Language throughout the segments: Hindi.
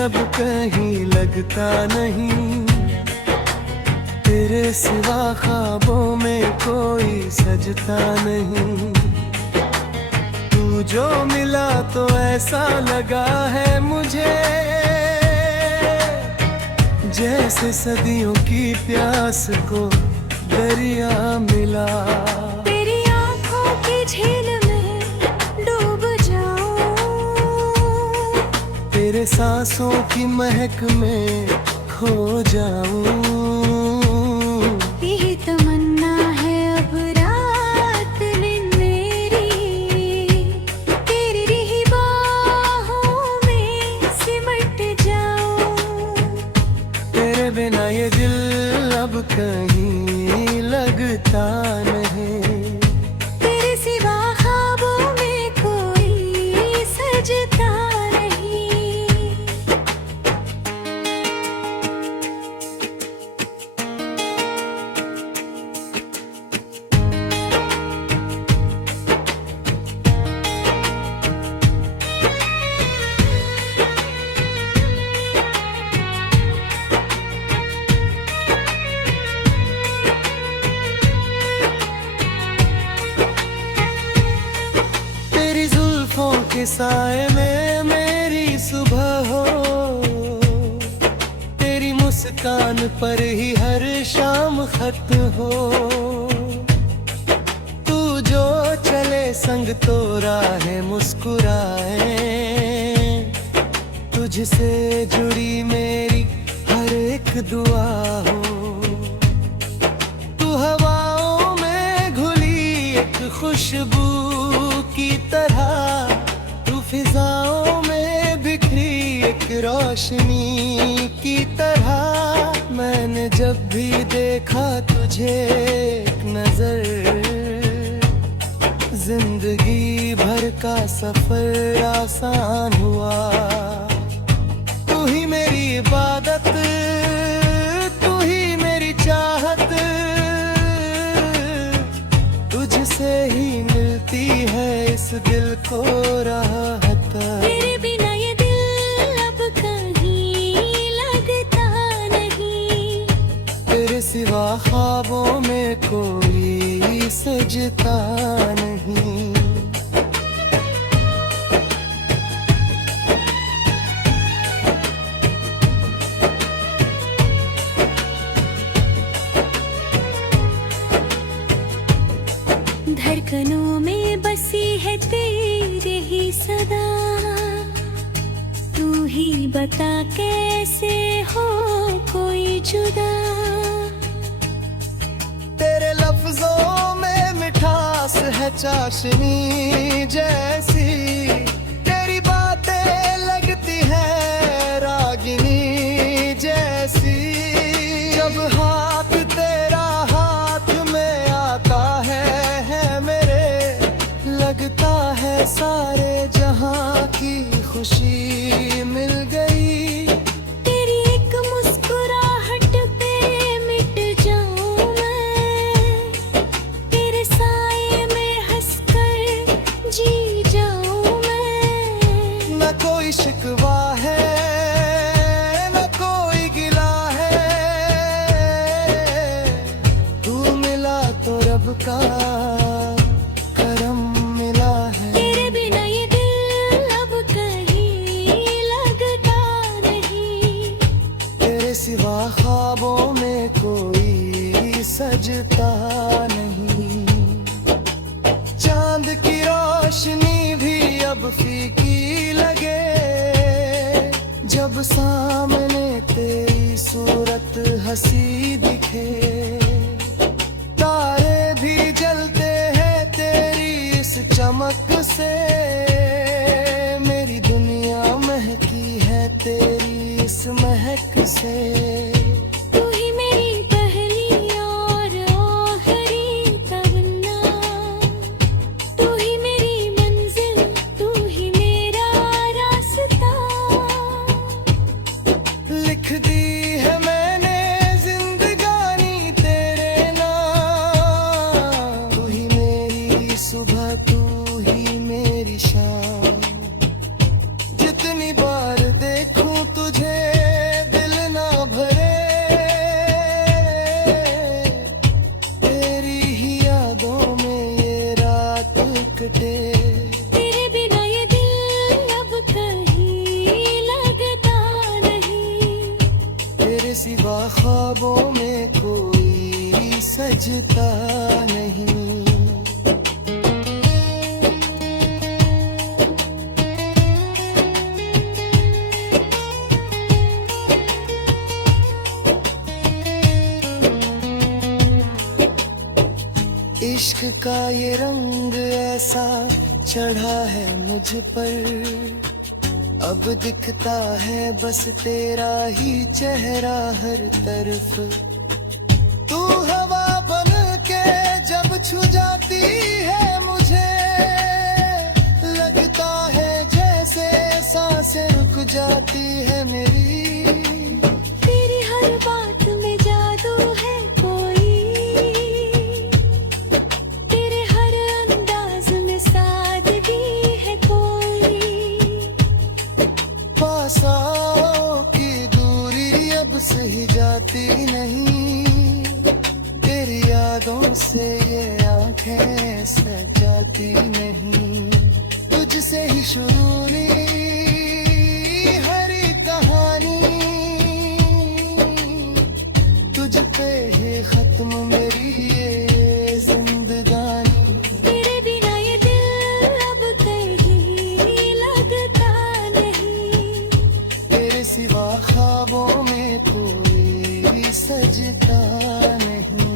अब कहीं लगता नहीं, तेरे सिवा ख्वाबों में कोई सजता नहीं। तू जो मिला तो ऐसा लगा है मुझे, जैसे सदियों की प्यास को दरिया मिला। तेरी आंखों की झील में डूब जाऊं, तेरे सांसों की महक में खो जाऊं। यही तमन्ना है अब रात दिन मेरी, तेरी रही बाहों में सिमट जाऊं। तेरे बिना ये दिल अब कहीं लगता नहीं, तेरे सिवा ख्वाबों में कोई सजता नहीं। तेरी जुल्फों के साए में मेरी सुबह हो, तेरी मुस्कान पर ही हर शाम खत हो। तू जो चले संग तो राहें मुस्कुराए, तुझसे जुड़ी मेरी हर एक दुआ हो। तू हवाओं में घुली एक खुशबू की तरह, तू फिजाओं में बिखरी एक रोशनी की तरह। मैंने जब भी देखा तुझे एक नजर, जिंदगी भर का सफर आसान हुआ। तू ही मेरी इबादत, तू ही मेरी चाहत, तुझसे ही मिलती है इस दिल को राहत। तेरे बिना ये दिल अब कहीं लगता नहीं, तेरे सिवा ख्वाबों में कोई सजता नहीं। धड़कनों में बसी है तेरे ही सदा, तू ही बता कैसे हो कोई जुदा। तेरे लफ्जों में मिठास है चाशनी जैसी, तेरी बातें लगती है रागिनी जैसी। जब हाथ तेरा हाथ में आता है मेरे, लगता है सारे जहां की खुशी मिल गई। तेरी एक मुस्कुराहट पे मिट जाऊं मैं, तेरे साए में हंसकर जी जाऊं मैं। न कोई शिकवा है न कोई गिला है, तू मिला तो रब का करम मिला है। तेरे बिना ये दिल अब कहीं लगता नहीं, तेरे सिवा ख्वाबों में कोई सजता नहीं। चांद की रोशनी भी अब फीकी लगे, जब सामने तेरी सूरत हंसी दिखे। तारे भी जलते हैं तेरी इस चमक से, मेरी दुनिया महकी है तेरी इस महक से। तू ही मेरी पहली और आखिरी तमन्ना, तू ही मेरी मंजिल, तू ही मेरा रास्ता। लिख दी है मैंने जिंदगानी तेरे नाम, तू ही मेरी सुबह, तू ही मेरी शाम। जितनी बार देखूं तुझे सिवा ख्वाबों में कोई सजता नहीं। इश्क का ये रंग ऐसा चढ़ा है मुझ पर, अब दिखता है बस तेरा ही चेहरा हर तरफ। तू हवा बन के जब छू जाती है मुझे, लगता है जैसे सांसें रुक जाती है मेरी। तेरी हर बात में जादू है कोई, तेरे हर अंदाज में सादगी है कोई। पास आओ की दूरी अब सही जाती नहीं, तेरी यादों से ये आंखें सजाती नहीं। तुझसे ही शुरू हुई हरी कहानी, तुझ पे ही खत्म मेरी ये जिंदगानी। तेरे बिना ये दिल अब कहीं लगता नहीं, तेरे सिवा ख्वाबों में कोई सजता नहीं।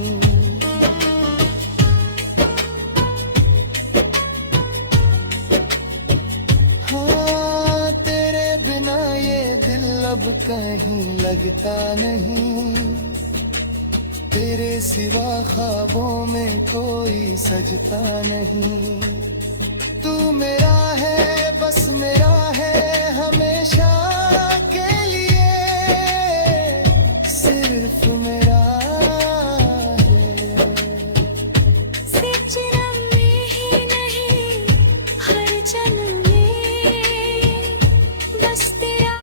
हाँ, तेरे बिना ये दिल अब कहीं लगता नहीं, तेरे सिवा ख्वाबों में कोई सजता नहीं। तू मेरा है बस मेरा है हमेशा के लिए, सिर्फ मेरा है। सिर्फ जन्म में ही नहीं हर जन्म में बस तेरा।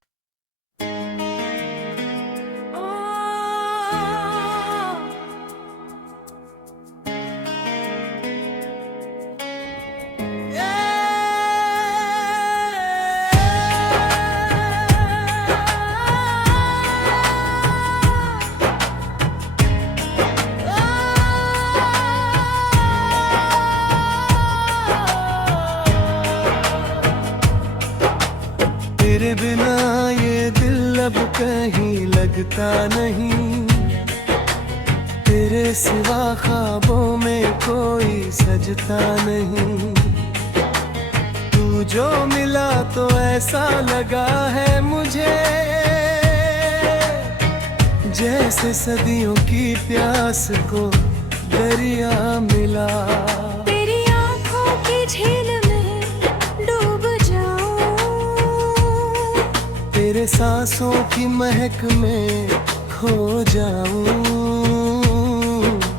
तेरे बिना ये दिल अब कहीं लगता नहीं, तेरे सिवा ख्वाबों में कोई सजता नहीं। तू जो मिला तो ऐसा लगा है मुझे, जैसे सदियों की प्यास को दरिया मिला। तेरी आंखों की झील में डूब जाऊं, तेरे सांसों की महक में खो जाऊं।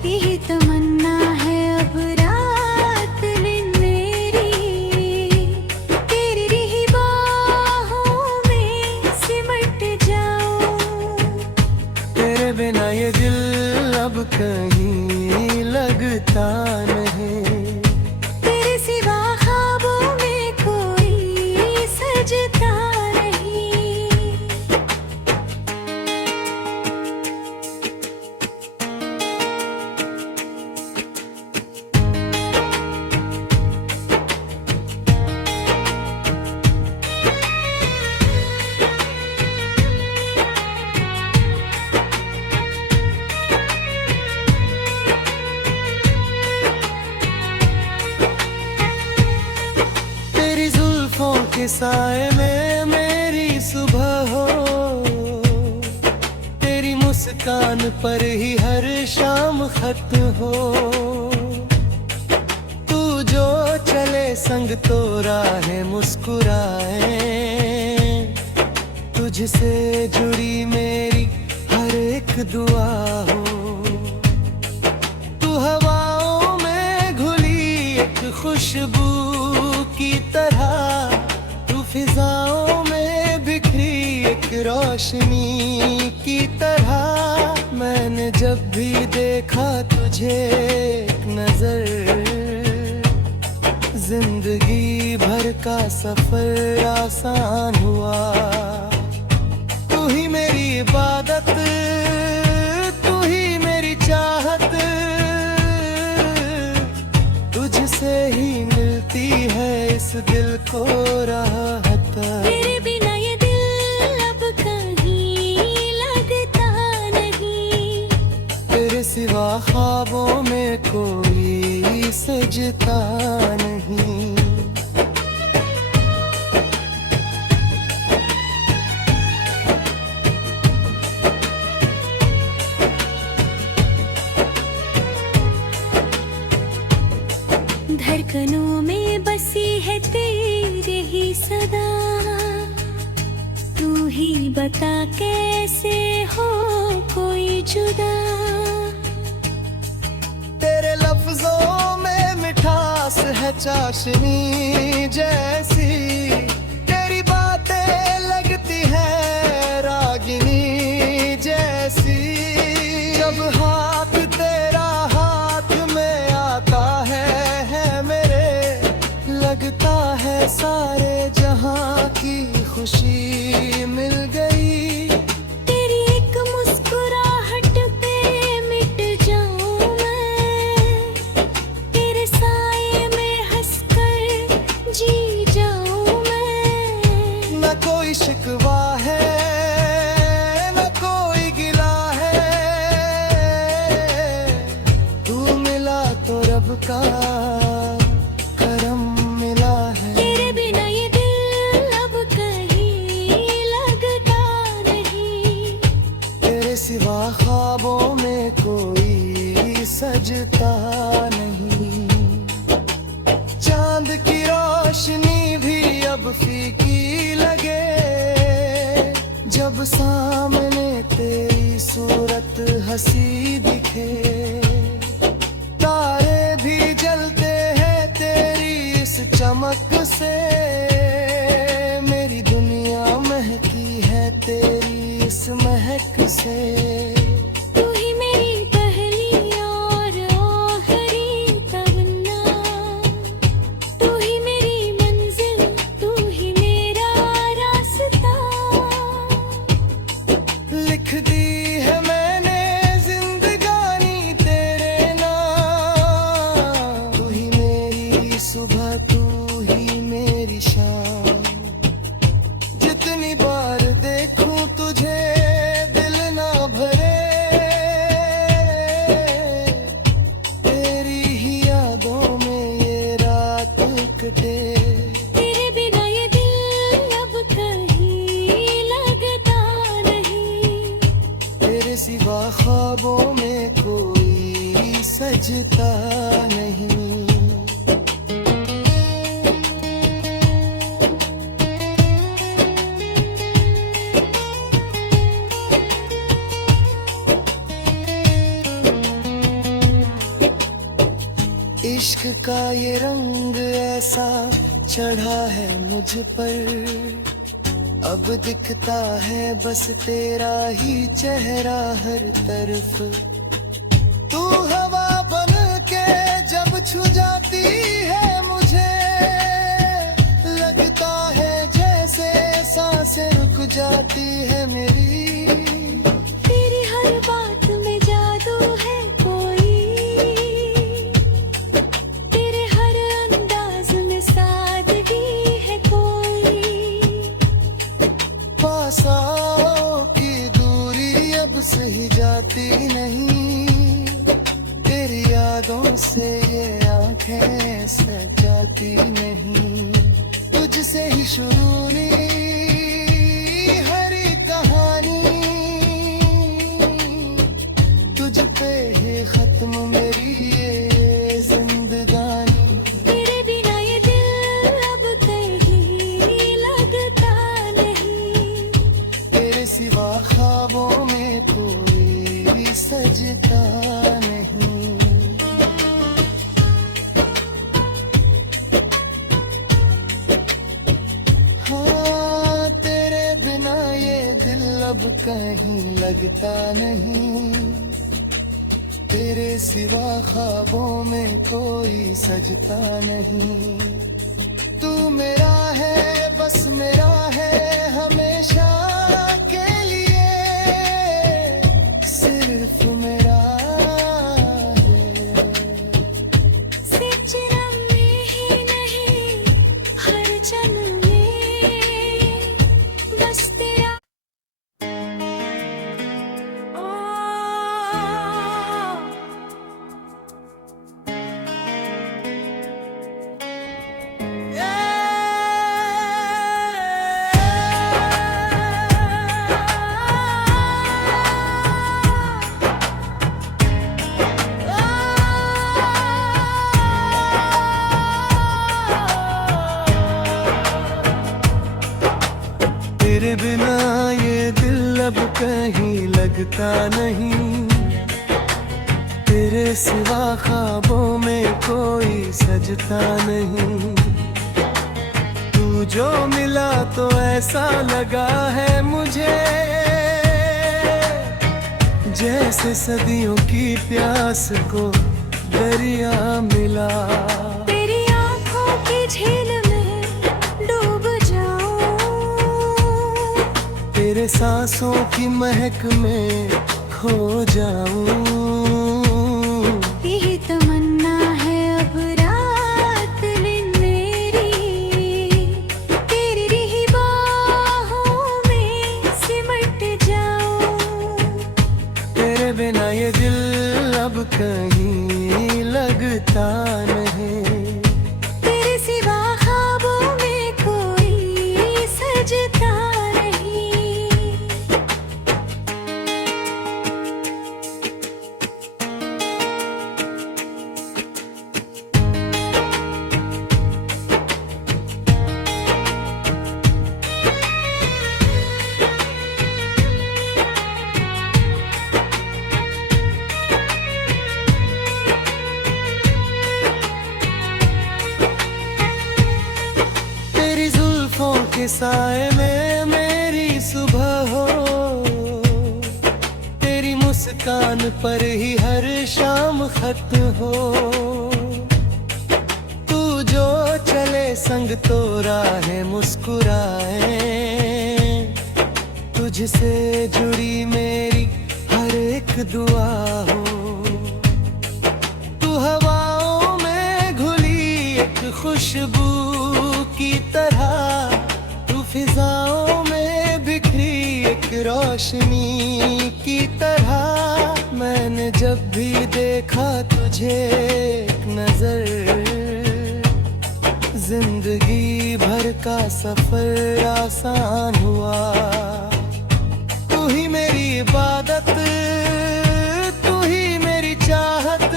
यही तमन्ना है अब रात दिन मेरी, तेरी ही बाहों में सिमट जाऊं। तेरे बिना ये दिल अब कहीं लगता नहीं, तेरे सिवा ख्वाबों में कोई सजता नहीं। तेरी जुल्फों के साए में मेरी सुबह हो, तेरी मुस्कान पर ही हर शाम खत हो। तू जो चले संग तो राहें मुस्कुराए, तुझसे जुड़ी मेरी हर एक दुआ हो। तू हवाओं में घुली एक खुशबू की तरह, तू फिजाओं में बिखरी एक रोशनी की तरह। मैंने जब भी देखा तुझे एक नजर, जिंदगी भर का सफर आसान हुआ। तू ही मेरी इबादत ही बता कैसे हो कोई जुदा। तेरे लफ्जों में मिठास है चाशनी जैसी, तेरी बातें लगती है रागिनी जैसी। जब हाथ तेरा हाथ में आता है मेरे, लगता है सारे जहां की खुशी मिल गई। तेरी एक मुस्कुराहट पे मिट जाऊं मैं, तेरे साए में हंसकर जी जाऊं मैं। न कोई शिकवा है न कोई गिला है, तू मिला तो रब का करम मिला है। तेरे बिना ये दिल अब कहीं लगता नहीं, तेरे सिवा ख्वाबों में कोई सजता नहीं। चांद की रोशनी भी अब फीकी लगे, जब सामने तेरी सूरत हंसी दिखे। तारे भी जलते हैं तेरी इस चमक से, मेरी दुनिया महकी है तेरी इस महक से। तू ही मेरी पहली और आखिरी तमन्ना, तू ही मेरी मंजिल, तू ही मेरा रास्ता। लिख दी है मैंने जिंदगानी तेरे नाम, तू ही मेरी सुबह तू ही मेरी शाम। जितनी बार देखूं तुझे दिल ना भरे, तेरी ही यादों में ये रात कटे। तेरे बिना ये दिल अब कहीं लगता नहीं, तेरे सिवा ख्वाबों में कोई सजता नहीं। इश्क का ये रंग ऐसा चढ़ा है मुझ पर, अब दिखता है बस तेरा ही चेहरा हर तरफ। तू हवा बन के जब छू जाती है मुझे, लगता है जैसे सांसें रुक जाती है मेरी। तेरी हर बात में जादू है कोई, तेरे हर अंदाज में सादगी है कोई। पास आओ की दूरी अब सही जाती नहीं, तेरी यादों से ये आंखें सजाती नहीं। तुझसे ही शुरू हुई हर कहानी, तुझ पे ही खत्म मेरी ये जिंदगानी। तेरे बिना ये दिल अब कहीं लगता नहीं, तेरे सिवा ख्वाबों में कोई सजता नहीं। हाँ तेरे बिना ये दिल अब कहीं लगता नहीं, तेरे सिवा ख्वाबों में कोई सजता नहीं। तू मेरा है बस मेरा है हमेशा के लिए, सिर्फ मेरा है। सिर्फ जन्म में ही नहीं हर जन्म में बस तेरा। बिना ये दिल अब कहीं लगता नहीं, तेरे सिवा ख्वाबों में कोई सजता नहीं। तू जो मिला तो ऐसा लगा है मुझे, जैसे सदियों की प्यास को दरिया मिला। तेरी आंखों की झील में डूब जाऊं, तेरे सांसों की महक में खो जाऊं। यही तमन्ना है अब रात दिन मेरी, तेरी रही बाहों में सिमट जाऊं। तेरे बिना ये दिल अब कहीं लगता नहीं, तेरे सिवा ख्वाबों में कोई सजता नहीं। तेरी जुल्फों के साए में मेरी सुबह हो, तेरी मुस्कान पर ही हर शाम खत हो। तू जो चले संग तो राहें मुस्कुराए, तुझसे जुड़ी मेरी हर एक दुआ हो। तू हवाओं में घुली एक खुशबू की तरह, तू फिजाओं में बिखरी एक रोशनी की तरह। मैंने जब भी देखा तुझे एक नजर, जिंदगी भर का सफर आसान हुआ। तू ही मेरी इबादत, तू ही मेरी चाहत,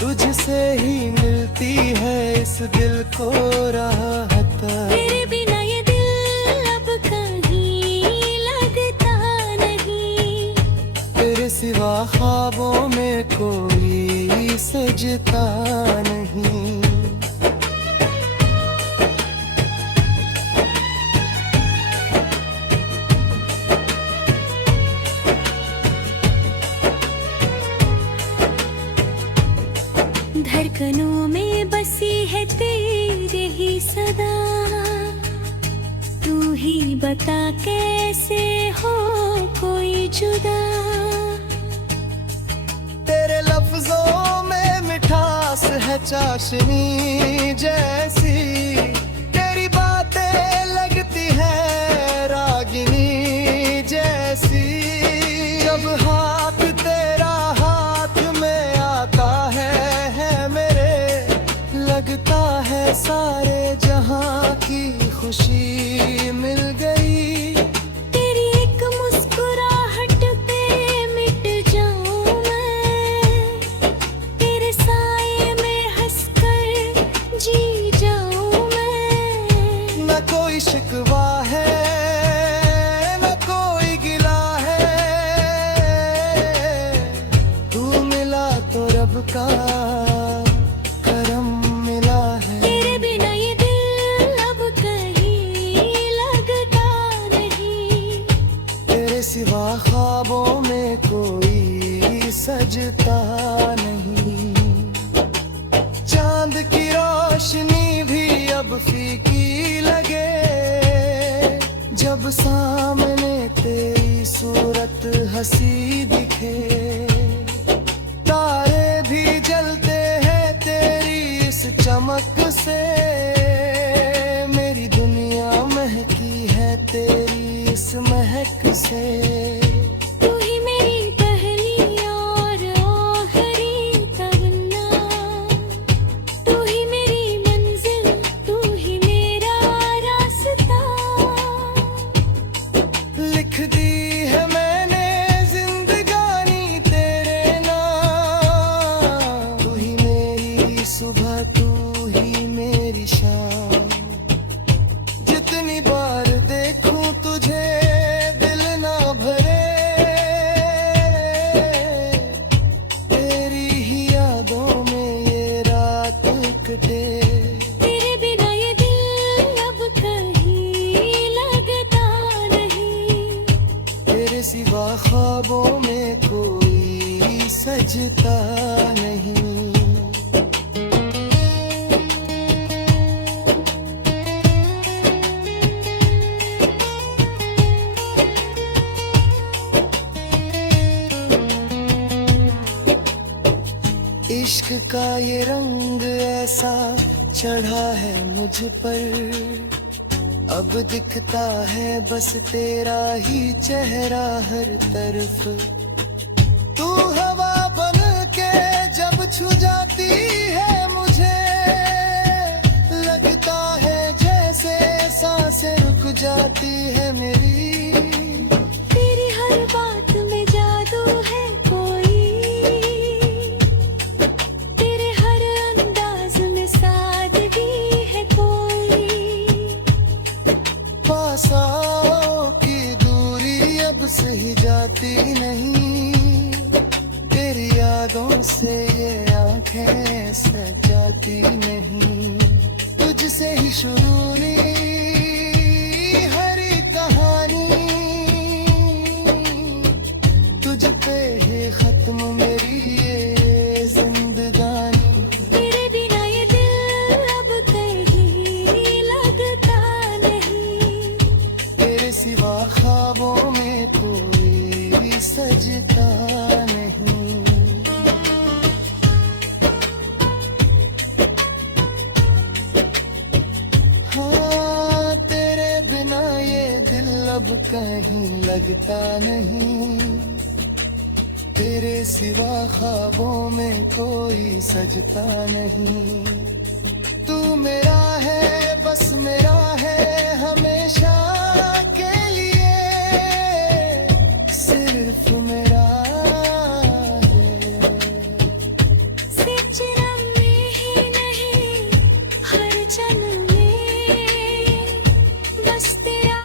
तुझसे ही मिलती है इस दिल को राहत। तेरे बिना ये दिल अब कहीं लगता नहीं, तेरे सिवा ख्वाबों में कोई सजता नहीं। धड़कनों में बसी है तेरे ही सदा, तू ही बता कैसे हो कोई जुदा। तेरे लफ्जों में मिठास है चाशनी जैसी, तेरी बातें लगती है रागिनी जैसी। जब हाथ तेरा हाथ में आता है मेरे, लगता है सारे जहां की खुशी मिल गई। तेरी एक मुस्कुराहट पे मिट जाऊं मैं, तेरे साए में हंसकर जी जाऊं मैं। न कोई शिकवा है न कोई गिला है, तू मिला तो रब का करम मिला है। तेरे बिना ये दिल अब कहीं लगता नहीं, तेरे सिवा ख्वाबों में कोई सजता नहीं। चांद की रोशनी भी अब फीकी लगे, जब सामने तेरी सूरत हंसी दिखे। तारे भी जलते हैं तेरी इस चमक से, मेरी दुनिया महकी है तेरी इस महक से। तू ही मेरी पहली और आखिरी तमन्ना, तू ही मेरी मंजिल, तू ही मेरा रास्ता। लिख दी है मैंने जिंदगानी तेरे नाम, तू ही मेरी सुबह, तू ही मेरी शाम। जितनी ख्वाबों में कोई सजता नहीं। इश्क का ये रंग ऐसा चढ़ा है मुझ पर, अब दिखता है बस तेरा ही चेहरा हर तरफ। तू हवा बन के जब छू जाती है मुझे, लगता है जैसे सांसें रुक जाती है मेरी। तेरी हर बात में जादू है कोई, तेरे हर अंदाज में सादगी है कोई। पास आओ की दूरी अब सही जाती नहीं, तेरी यादों से ये आंखें सजाती नहीं। तुझसे ही शुरू हुई हर कहानी, तुझ पे ही खत्म मेरी ये जिंदगानी। तेरे बिना ये दिल अब कहीं लगता नहीं, तेरे सिवा ख्वाबों में कोई सजता नहीं। हाँ, तेरे बिना ये दिल अब कहीं लगता नहीं, तेरे सिवा ख्वाबों में कोई सजता नहीं। तू मेरा है बस मेरा है हमेशा के लिए, सिर्फ मेरा है। सिर्फ जन्म में ही नहीं हर जन्म में बस तेरा।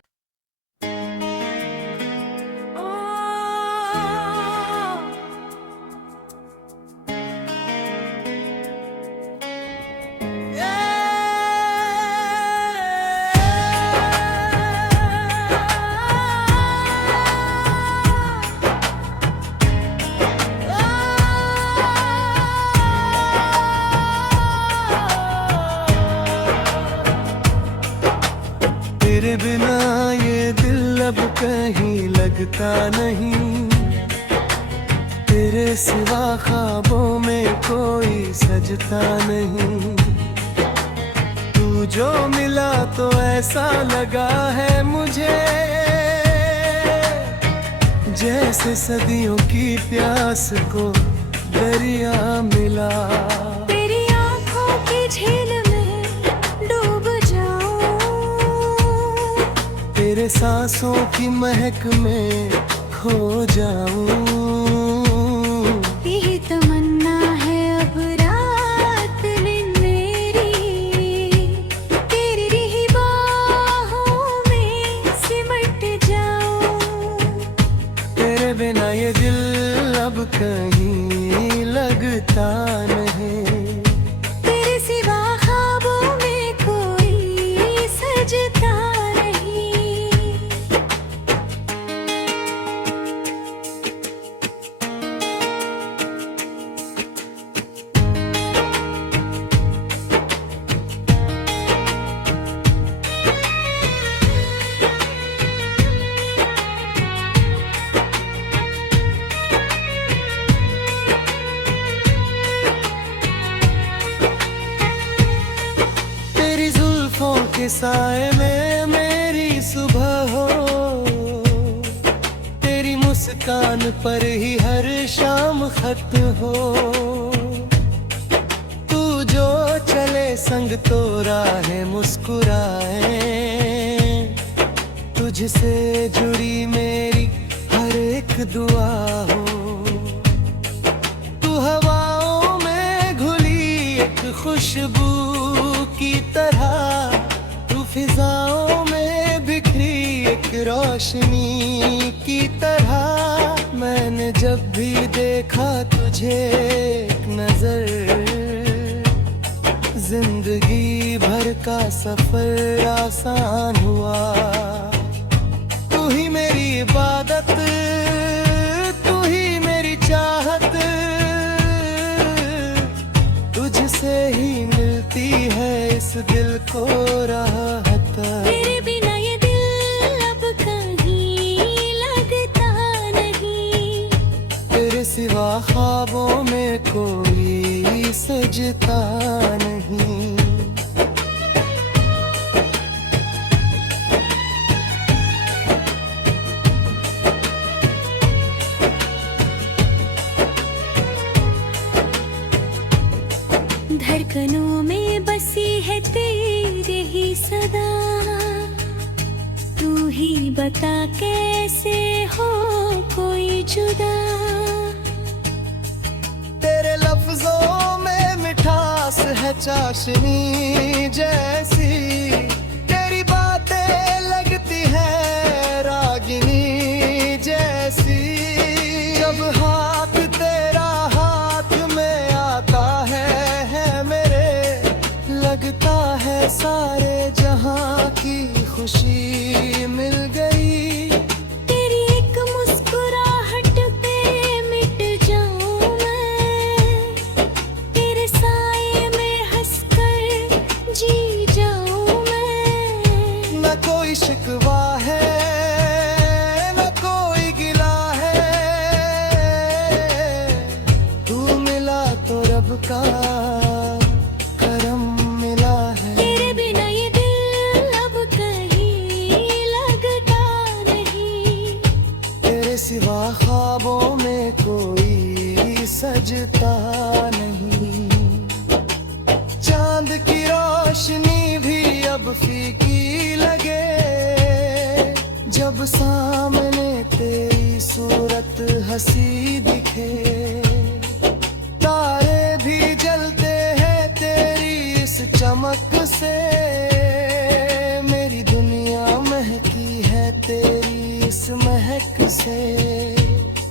तेरे बिना ये दिल अब कहीं लगता नहीं, तेरे सिवा ख्वाबों में कोई सजता नहीं। तू जो मिला तो ऐसा लगा है मुझे, जैसे सदियों की प्यास को दरिया मिला। तेरी आंखों की झील में डूब जाऊं, तेरे सांसों की महक में खो जाऊं। यही तमन्ना है अब रात दिन मेरी, तेरी ही बाहों में सिमट जाऊं। तेरे बिना ये दिल अब कहीं लगता नहीं, तेरे सिवा ख्वाबों में कोई सजता नहीं। तेरी जुल्फों के साए में मेरी सुबह हो, तेरी मुस्कान पर ही हर शाम खत हो। तू जो चले संग तो राहें मुस्कुराए, तुझसे जुड़ी मेरी हर एक दुआ हो। तू हवाओं में घुली एक खुशबू की तरह, तू फिजाओं में बिखरी एक रोशनी की तरह। मैंने जब भी देखा तुझे एक नजर, जिंदगी भर का सफर आसान हुआ। तू ही मेरी इबादत ही बता कैसे हो कोई जुदा। तेरे लफ्जों में मिठास है चाशनी जैसी, तेरी बातें लगती है रागिनी जैसी। जब हाथ तेरा हाथ में आता है मेरे, लगता है सारे जहां की खुशी मिल गई। तेरी एक मुस्कुराहट पे मिट जाऊं मैं, तेरे साए में हंसकर जी जाऊं मैं। न कोई शिकवा है न कोई गिला है, तू मिला तो रब का करम मिला है। तेरे बिना ये दिल अब कहीं लगता नहीं, तेरे सिवा ख्वाबों में कोई सजता नहीं। चांद की रोशनी भी अब फीकी लगे, जब सामने तेरी सूरत हंसी दिखे। तारे भी जलते हैं तेरी इस चमक से, मेरी दुनिया महकी है तेरी इस महक से।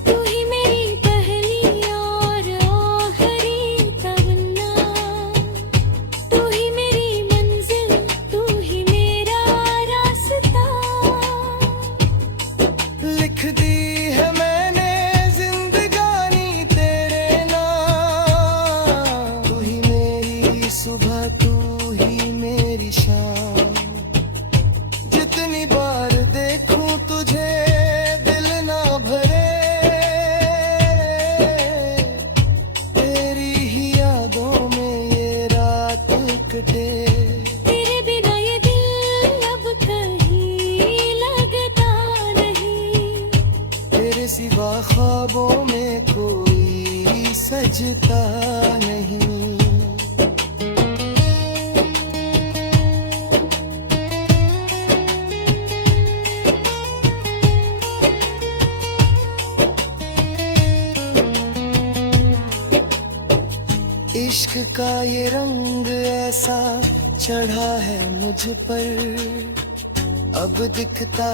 तू ही मेरी पहली और आखिरी तमन्ना, तू ही मेरी मंजिल, तू ही मेरा रास्ता। लिख दी है मैंने जिंदगानी तेरे नाम, तू ही मेरी सुबह तू ही मेरी शाम। जितनी बार देखूं तुझे दिल ना भरे, तेरी ही यादों में ये रात कटे। तेरे बिना ये दिल अब कहीं लगता नहीं, तेरे सिवा ख्वाबों में कोई सजता नहीं। इश्क का ये रंग ऐसा चढ़ा है मुझ पर, अब दिखता